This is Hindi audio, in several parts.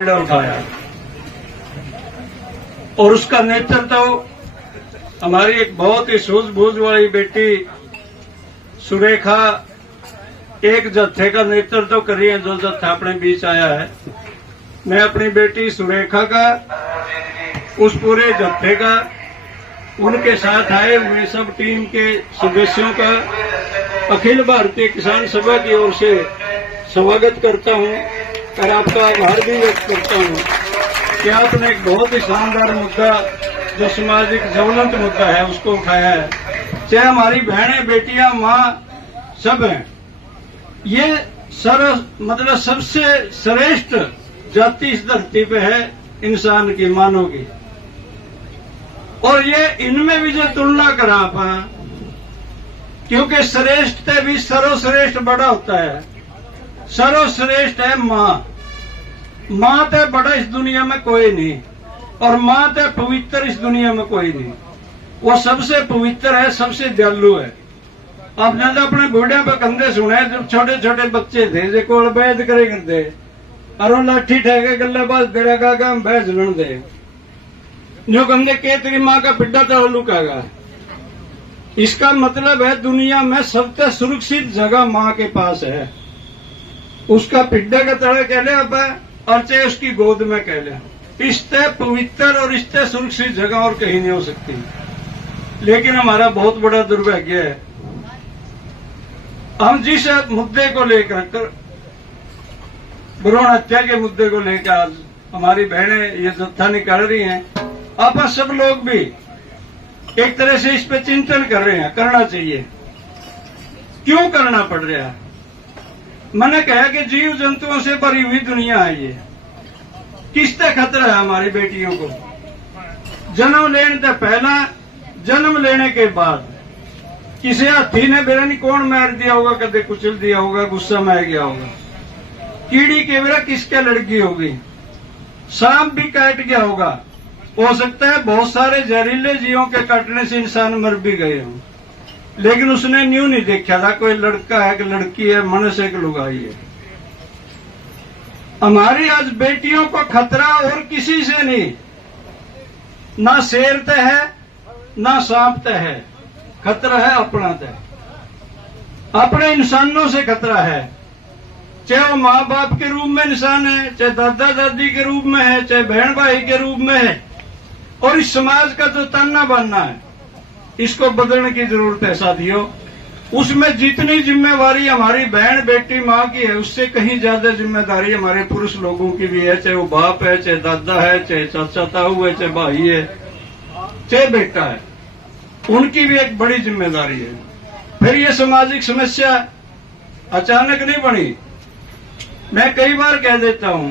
उठाया और उसका नेतृत्व हमारी एक बहुत ही सूझबूझ वाली बेटी सुरेखा एक जत्थे का नेतृत्व कर रही है, जो जत्था अपने बीच आया है। मैं अपनी बेटी सुरेखा का, उस पूरे जत्थे का, उनके साथ आए हुए सब टीम के सदस्यों का अखिल भारतीय किसान सभा की ओर से स्वागत करता हूं और आपका आभार भी व्यक्त करता हूं कि आपने एक बहुत ही शानदार मुद्दा, जो सामाजिक ज्वलंत मुद्दा है, उसको उठाया है। चाहे हमारी बहनें, बेटियां, माँ सब हैं, ये मतलब सबसे श्रेष्ठ जाति इस धरती पे है इंसान की, मानव की। और ये इनमें भी जो तुलना करा आप, क्योंकि श्रेष्ठ भी सर्वश्रेष्ठ बड़ा होता है। सर्वश्रेष्ठ है माँ। माँ तो बड़ा इस दुनिया में कोई नहीं, और माँ तो पवित्र इस दुनिया में कोई नहीं। वो सबसे पवित्र है, सबसे दयालु है। आपने तो अपने बूढ़े पे कंधे सुने, जब छोटे छोटे बच्चे थे जो कोल बैद करे करते, और वो लाठी ठेके गल्लेबाज तेरा का हम बह जलन दे, जो कंधे के तेरी माँ का पिड्डा तो लुकागा। इसका मतलब है दुनिया में सबसे सुरक्षित जगह माँ के पास है। उसका पिड्डे का तड़े कह ले अब, और चाहे उसकी गोद में कह ले। इससे पवित्र और इससे सुरक्षित जगह और कहीं नहीं हो सकती। लेकिन हमारा बहुत बड़ा दुर्भाग्य है, हम जिस मुद्दे को लेकर, भ्रूण हत्या के मुद्दे को लेकर आज हमारी बहनें ये जत्था निकाल रही हैं, आप सब लोग भी एक तरह से इस पे चिंतन कर रहे हैं। करना चाहिए। क्यों करना पड़ रहा है? मैंने कहा कि जीव जंतुओं से भरी हुई दुनिया है ये। किससे खतरा है हमारी बेटियों को? जन्म लेने से पहला, जन्म लेने के बाद किसी हाथी ने बेरा नहीं कौन मार दिया होगा, कदे कुचल दिया होगा, गुस्सा में आ गया होगा। कीड़ी के बेरा किसके लड़की होगी, सांप भी काट गया होगा। हो सकता है बहुत सारे जहरीले जीवों के काटने से इंसान मर भी गए हों, लेकिन उसने न्यू नहीं देखा था कोई लड़का है कि लड़की है, मनुष्य की लुगाई है। हमारी आज बेटियों को खतरा और किसी से नहीं, ना शेर तय है, ना सांप तय है। खतरा है अपना तय, अपने इंसानों से खतरा है। चाहे वो माँ बाप के रूप में इंसान है, चाहे दादा दादी के रूप में है, चाहे बहन भाई के रूप में है। और इस समाज का जो ताना बाना है, इसको बदलने की जरूरत है साथियों। उसमें जितनी जिम्मेवारी हमारी बहन बेटी माँ की है, उससे कहीं ज्यादा जिम्मेदारी हमारे पुरुष लोगों की भी है। चाहे वो बाप है, चाहे दादा है, चाहे चाचा ताऊ है, चाहे भाई है, चाहे बेटा है, उनकी भी एक बड़ी जिम्मेदारी है। फिर ये सामाजिक समस्या अचानक नहीं बनी। मैं कई बार कह देता हूं,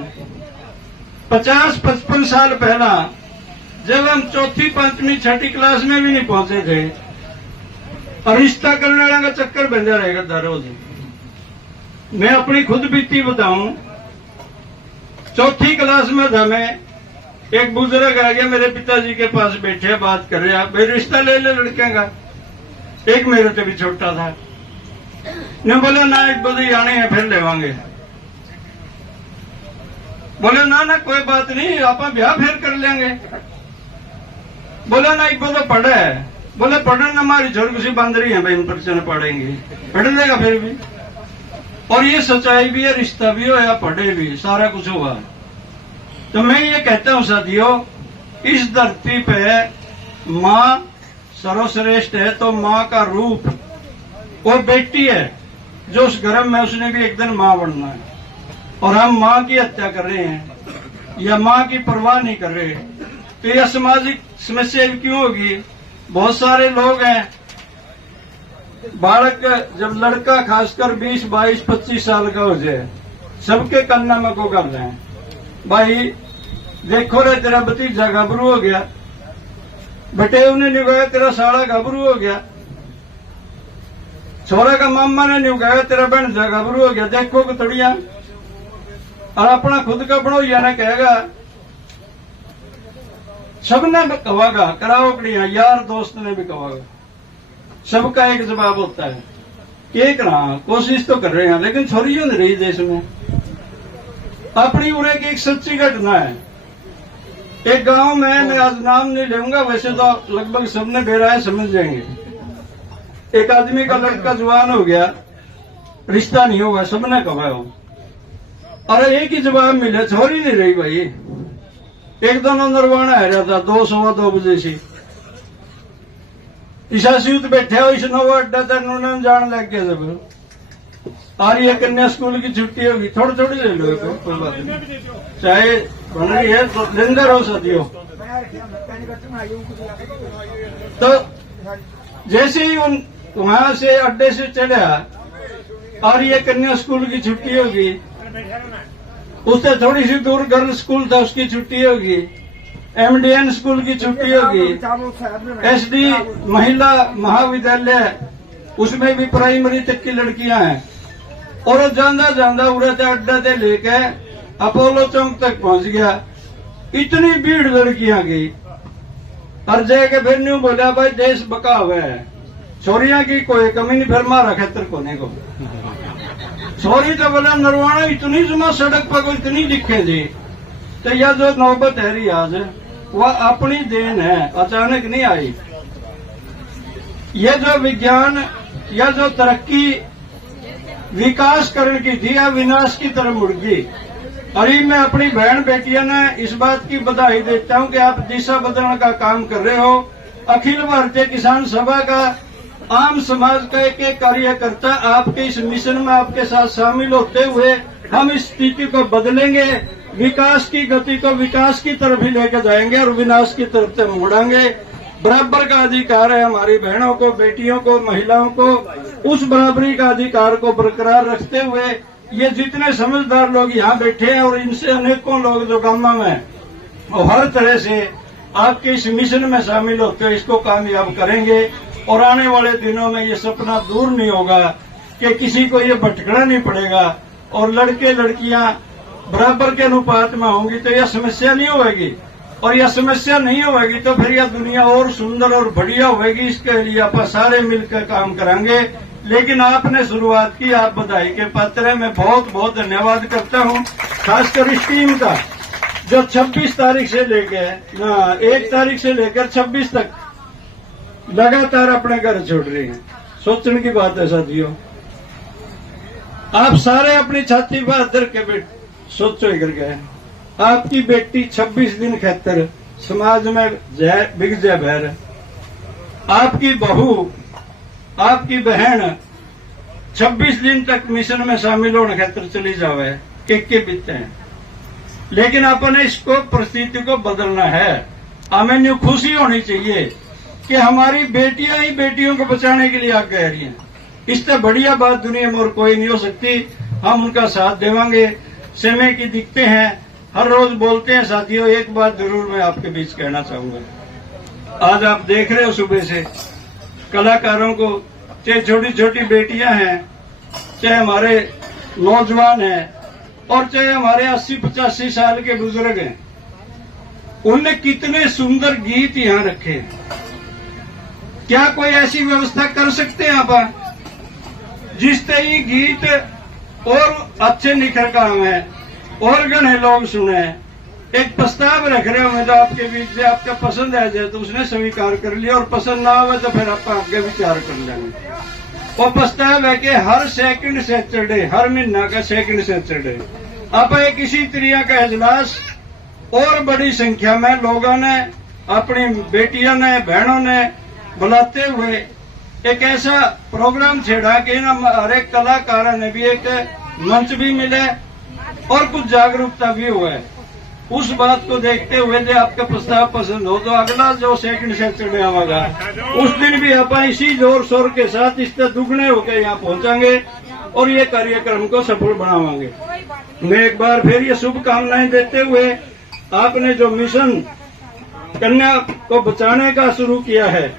50-55 साल पहला जब हम चौथी, पांचवी, छठी क्लास में भी नहीं पहुंचे थे, और रिश्ता करने वाला का चक्कर बंधा रहेगा रोज। मैं अपनी खुद बीती बताऊं, चौथी क्लास में था मैं, एक बुजुर्ग आ गया मेरे पिताजी के पास, बैठे बात कर रहे, भाई रिश्ता ले ले लड़के का। एक मेरे से भी छोटा था, ने बोला ना एक बजे आने हैं फिर लेवांगे। बोले ना ना कोई बात नहीं, आप ब्याह फिर कर लेंगे। बोला ना एक बजे पढ़े है। बोले पढ़ने हमारी झोल किसी बंद रही है भाई, इन पर से पढ़ेंगे, पढ़ लेगा फिर भी। और ये सच्चाई भी है, रिश्ता भी हो या पढ़े भी, सारा कुछ होगा। तो मैं ये कहता हूं साथियों, इस धरती पे माँ सर्वश्रेष्ठ है। तो माँ का रूप वो बेटी है, जो उस गर्भ में उसने भी एक दिन माँ बनना है। और हम माँ की हत्या कर रहे हैं या माँ की परवाह नहीं कर रहे, तो यह सामाजिक समस्या क्यों होगी? बहुत सारे लोग हैं, बालक जब लड़का खासकर 20, 22, 25 साल का हो जाए, सबके कन्ना में को कर रहे हैं, भाई देखो रे तेरा भतीजा घबरू हो गया, बटे उन्हें निभाया तेरा साला घबरू हो गया, छोरा का मामा ने निभाया तेरा बहन घबरू हो गया, देखो कतड़िया। और अपना खुद का बनोइया ने कहेगा, सबने कहागा कराओ कड़िया, यार दोस्त ने भी कहागा। सबका एक जवाब होता है कि एक रहा कोशिश तो कर रहे हैं, लेकिन छोरी नहीं रही देश में। अपनी उरे की एक सच्ची घटना है। एक गांव में, मैं आज नाम नहीं लूंगा, वैसे तो लगभग सबने बेरा है, समझ जाएंगे। एक आदमी का लड़का जवान हो गया, रिश्ता नहीं होगा, सबने कहा हो। अरे एक ही जवाब मिले, छोरी नहीं रही भाई। एक दोनों नरवाना आ रहा था 2-2:15 बजे से। ईसा सीत बैठे हो, इस नवा अड्डा तक उन्होंने जान लग गया। जब आ रही है कन्या स्कूल की छुट्टी होगी, थोड़ी थोड़ी ले लो, कोई बात नहीं, चाहे बन रही है तो लेंदर हो सदियों। तो जैसे ही उन वहां से अड्डे से चढ़ा, और ये कन्या स्कूल की छुट्टी होगी, उससे थोड़ी सी दूर गर्ल्स स्कूल था, उसकी छुट्टी होगी, एमडीएन स्कूल की छुट्टी होगी, एसडी महिला महाविद्यालय, उसमें भी प्राइमरी तक की लड़कियां हैं। और जांदा जांदा उड़ते अड्डा से लेके अपोलो चौक तक पहुंच गया। इतनी भीड़ लड़कियां की, हर जगह फिर न्यू बोला भाई देश बका हुआ है, छोरियां की कोई कमी नहीं, फिर मारा खतर कोने को। छोरी तो बोला नरवाना इतनी जमा सड़क पर कोई इतनी दिखे थी। तो यह जो नौबत है रही आज, वह अपनी देन है, अचानक नहीं आई। यह जो विज्ञान, यह जो तरक्की विकास करण की थी, या विनाश की तरफ मुड़ गई। और ये मैं अपनी बहन बेटियों ने इस बात की बधाई देता हूं कि आप दिशा बदलने का काम कर रहे हो। अखिल भारतीय किसान सभा का, आम समाज का एक एक कार्यकर्ता आपके इस मिशन में आपके साथ शामिल होते हुए हम इस स्थिति को बदलेंगे, विकास की गति को विकास की तरफ ही लेकर जाएंगे और विनाश की तरफ से मोड़ेंगे। बराबर का अधिकार है हमारी बहनों को, बेटियों को, महिलाओं को। उस बराबरी का अधिकार को बरकरार रखते हुए ये जितने समझदार लोग यहाँ बैठे हैं और इनसे अनेकों लोग जो गांव में और हर तरह से आपके इस मिशन में शामिल होते हैं, इसको कामयाब करेंगे। और आने वाले दिनों में ये सपना दूर नहीं होगा कि किसी को ये भटकना नहीं पड़ेगा और लड़के लड़कियां बराबर के अनुपात में होंगी तो यह समस्या नहीं होगी। और यह समस्या नहीं होगी तो फिर यह दुनिया और सुंदर और बढ़िया होगी। इसके लिए आप सारे मिलकर काम करेंगे। लेकिन आपने शुरुआत की, आप बधाई के पात्र हैं। मैं बहुत बहुत धन्यवाद करता हूं, खासकर इस टीम का जो 26 तारीख से लेकर 1 तारीख से लेकर 26 तक लगातार अपने घर छोड़ रहे हैं। सोचने की बात है साथियों, आप सारे अपनी छाती पर हाथ रख के सोचो ही करके, आपकी बेटी 26 दिन खातर समाज में बिग जय भैर, आपकी बहू, आपकी बहन 26 दिन तक मिशन में शामिल होने खातर चली जावे, के बीते हैं। लेकिन अपने इसको परिस्थिति को बदलना है। हमें न्यू खुशी होनी चाहिए कि हमारी बेटियां ही बेटियों को बचाने के लिए आगे कह रही हैं। इससे बढ़िया बात दुनिया में और कोई नहीं हो सकती। हम उनका साथ देवांगे। समय की दिक्कतें हैं, हर रोज बोलते हैं साथियों। एक बात जरूर मैं आपके बीच कहना चाहूंगा, आज आप देख रहे हो सुबह से कलाकारों को, चाहे छोटी छोटी बेटियां हैं, चाहे हमारे नौजवान हैं और चाहे हमारे 80-85 साल के बुजुर्ग हैं, उनने कितने सुंदर गीत यहाँ रखे। क्या कोई ऐसी व्यवस्था कर सकते हैं आप जिससे ये गीत और अच्छे निखर काम है और गणे लोग सुने। एक प्रस्ताव रख रहे हो, जो आपके बीच से आपका पसंद आ जाए तो उसने स्वीकार कर लिया, और पसंद ना आवे तो फिर आप आगे विचार कर लेंगे। वो प्रस्ताव है कि हर सेकंड सैटरडे, हर महीना का सेकंड सैटरडे आप एक इसी तरह का इजलास और बड़ी संख्या में लोगों ने, अपनी बेटियों ने, बहनों ने बुलाते हुए एक ऐसा प्रोग्राम छेड़ा कि हर एक कलाकारों ने भी एक मंच भी मिले और कुछ जागरूकता भी हुए। उस बात को देखते हुए जो आपका प्रस्ताव पसंद हो तो अगला जो सेकंड सैटरडे आवेगा उस दिन भी आप इसी जोर शोर के साथ इससे दुगने होकर यहाँ पहुंचाएंगे और ये कार्यक्रम को सफल बनावांगे। मैं एक बार फिर ये शुभकामनाएं देते हुए, आपने जो मिशन कन्या को बचाने का शुरू किया है,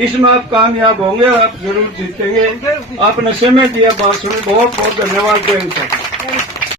इसमें आप कामयाब होंगे और आप जरूर जीतेंगे। आपने समय दिया, बात सुनी, बहुत बहुत धन्यवाद।